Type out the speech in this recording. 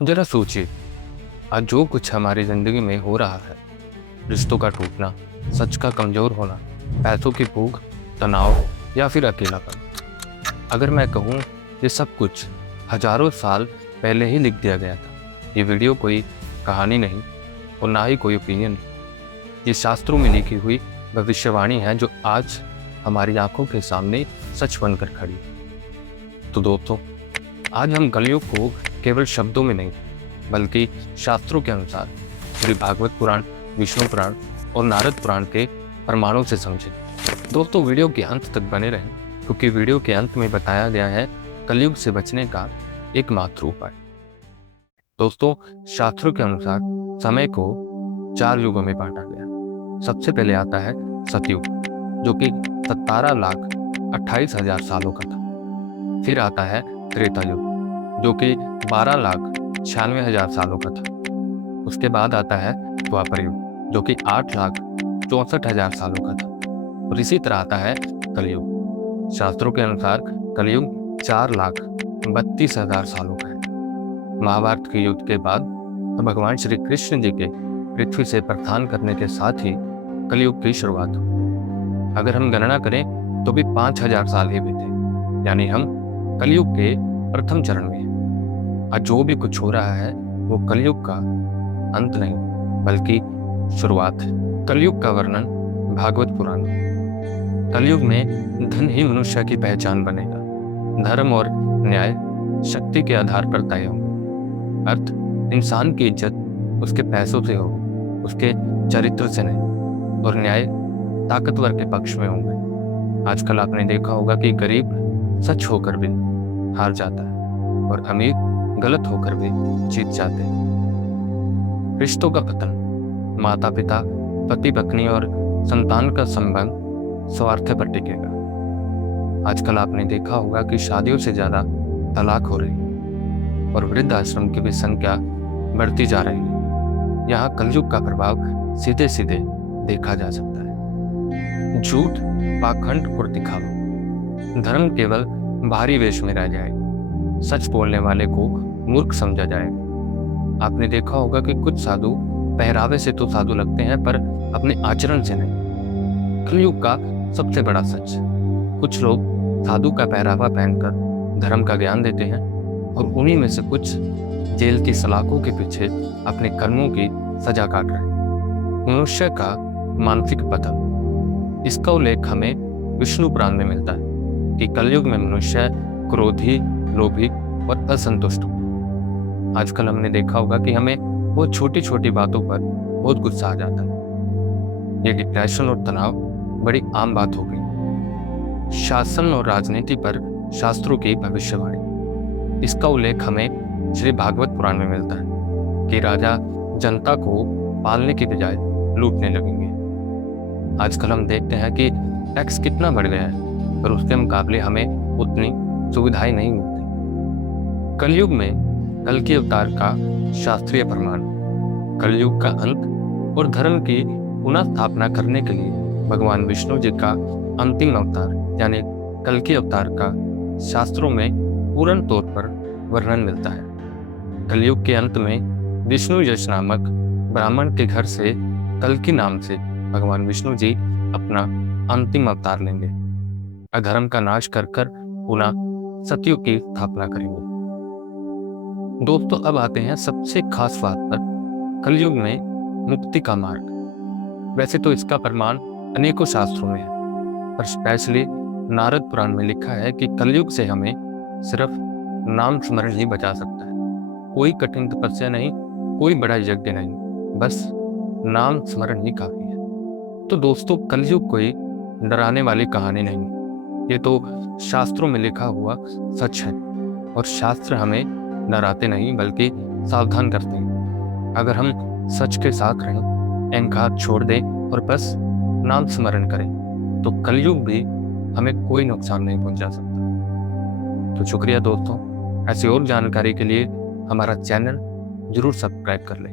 जरा सोचिए, आज जो कुछ हमारी जिंदगी में हो रहा है, रिश्तों का टूटना, सच का कमजोर होना, पैसों की भूख, तनाव या फिर अकेलापन। अगर मैं कहूँ ये सब कुछ हजारों साल पहले ही लिख दिया गया था। ये वीडियो कोई कहानी नहीं और ना ही कोई ओपिनियन। ये शास्त्रों में लिखी हुई भविष्यवाणी है जो आज हमारी आंखों के सामने सच बनकर खड़ी। तो दोस्तों, आज हम कलयुग को केवल शब्दों में नहीं बल्कि शास्त्रों के अनुसार श्री भागवत पुराण, विष्णु पुराण और नारद पुराण के प्रमाणों से समझें। दोस्तों, वीडियो के अंत तक बने रहें क्योंकि वीडियो के अंत में बताया गया है कलयुग से बचने का एकमात्र उपाय। दोस्तों, शास्त्रों के अनुसार समय को 4 युगों में बांटा गया। सबसे पहले आता है सतयुग, जो कि 17,28,000 सालों का था। फिर आता है त्रेता युग, जो कि 12,96,000 सालों का था। उसके बाद आता है द्वापर युग, जो कि 8,64,000 सालों का था। और इसी तरह आता है कलयुग। शास्त्रों के अनुसार कलयुग 4,32,000 सालों का है। महाभारत के युद्ध के बाद भगवान श्री कृष्ण जी के पृथ्वी से प्रस्थान करने के साथ ही कलयुग की शुरुआत हुई। अगर हम गणना करें तो भी 5,000 साल ही बीते, यानी हम कलयुग के प्रथम चरण में हैं। आज जो भी कुछ हो रहा है वो कलयुग का अंत नहीं बल्कि शुरुआत है। कलयुग का वर्णन भागवत पुराण में। कलयुग में धन ही मनुष्य की पहचान बनेगा। धर्म और न्याय शक्ति के आधार पर तय होंगे। अर्थ, इंसान की इज्जत उसके पैसों से होगी, उसके चरित्र से नहीं। और न्याय ताकतवर के पक्ष में होंगे। आजकल आपने देखा होगा कि गरीब सच होकर भी हार जाता है और अमीर गलत होकर भी जीत जाते हैं। रिश्तों का पतन, माता पिता, पति पत्नी और संतान का संबंध स्वार्थ पर टिकेगा। आजकल आपने देखा होगा कि शादियों से ज्यादा तलाक हो रही है और वृद्ध आश्रम की भी संख्या बढ़ती जा रही है। यहाँ कलयुग का प्रभाव सीधे सीधे देखा जा सकता है। झूठ, पाखंड और दिखावा। धर्म केवल बाहरी वेश में रह जाएगा। सच बोलने वाले को मूर्ख समझा जाएगा। आपने देखा होगा कि कुछ साधु पहरावे से तो साधु लगते हैं पर अपने आचरण से नहीं। कलयुग का सबसे बड़ा सच, कुछ लोग साधु का पहरावा पहनकर धर्म का ज्ञान देते हैं और उन्हीं में से कुछ जेल की सलाखों के पीछे अपने कर्मों की सजा काट रहे हैं। मनुष्य का मानसिक पतन, इसका उल्लेख हमें विष्णु पुराण में मिलता है कि कलयुग में मनुष्य क्रोधी, लोभी और असंतुष्ट हो। आजकल हमने देखा होगा कि हमें बहुत छोटी छोटी बातों पर बहुत गुस्सा आ जाता है। ये डिप्रेशन और तनाव बड़ी आम बात हो गई। शासन और राजनीति पर शास्त्रों की भविष्यवाणी, इसका उल्लेख हमें श्री भागवत पुराण में मिलता है कि राजा जनता को पालने की बजाय लूटने लगेंगे। आजकल हम देखते हैं कि टैक्स कितना बढ़ गया है पर उसके मुकाबले हमें उतनी सुविधाएं नहीं मिलती। कलयुग में कल के अवतार का शास्त्रीय प्रमाण, कलयुग का अंत और धर्म की पुनः स्थापना करने के लिए भगवान विष्णु जी का अंतिम अवतार यानी कल के अवतार का शास्त्रों में पूर्ण तौर पर वर्णन मिलता है। कलयुग के अंत में विष्णु यश नामक ब्राह्मण के घर से कल्कि नाम से भगवान विष्णु जी अपना अंतिम अवतार लेंगे। अधर्म का नाश कर पुनः सतयुग की स्थापना करेंगे। दोस्तों, अब आते हैं सबसे खास बात पर, कलयुग में मुक्ति का मार्ग। वैसे तो इसका प्रमाण अनेकों शास्त्रों में है पर स्पेशली नारद पुराण में लिखा है कि कलयुग से हमें सिर्फ नाम स्मरण ही बचा सकता है। कोई कठिन तपस्या नहीं, कोई बड़ा यज्ञ नहीं, बस नाम स्मरण ही काफी है। तो दोस्तों, कलयुग कोई डराने वाली कहानी नहीं, ये तो शास्त्रों में लिखा हुआ सच है। और शास्त्र हमें डराते नहीं बल्कि सावधान करते हैं। अगर हम सच के साथ रहें, अहंकार छोड़ दें और बस नाम स्मरण करें तो कलयुग भी हमें कोई नुकसान नहीं पहुंचा सकता। तो शुक्रिया दोस्तों, ऐसी और जानकारी के लिए हमारा चैनल जरूर सब्सक्राइब कर लें।